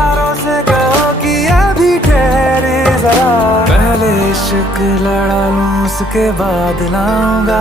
यारों से कहो कि अभी ठहरे जरा, पहले इश्क लड़ा लूं उसके बाद लाऊंगा।